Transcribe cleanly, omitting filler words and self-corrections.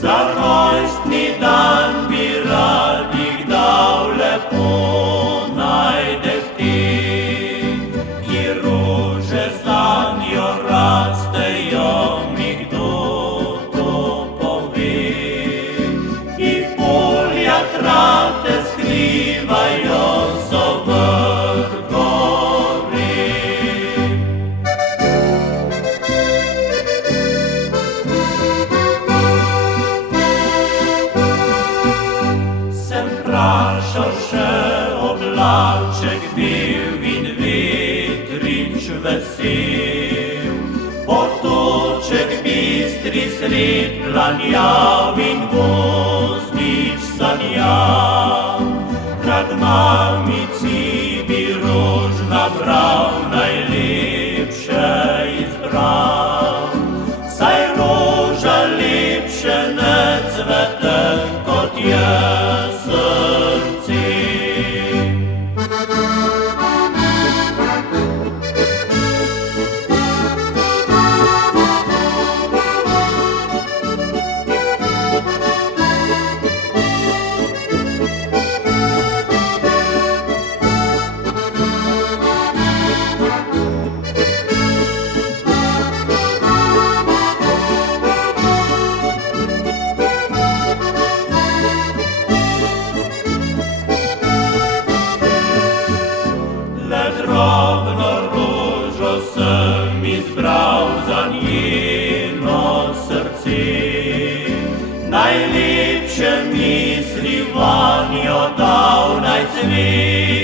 Za rojstni dan bi rad jih dal lepo najdehti, ki rože zanjo rastejo, mi kdo to pove. Jih polja trate skrivajo, so vrh gori. Sem vprašal še oblaček bil in vetrič vesel, potoček bistri sred planjav in gozdič sanjav. Rad mamici bi rož nabral, najlepše izbral, saj roža lepše ne cvete, kot je srce. Drobno rožo sem izbral za njeno srce, najlepše misli vanjo dal, naj cveti.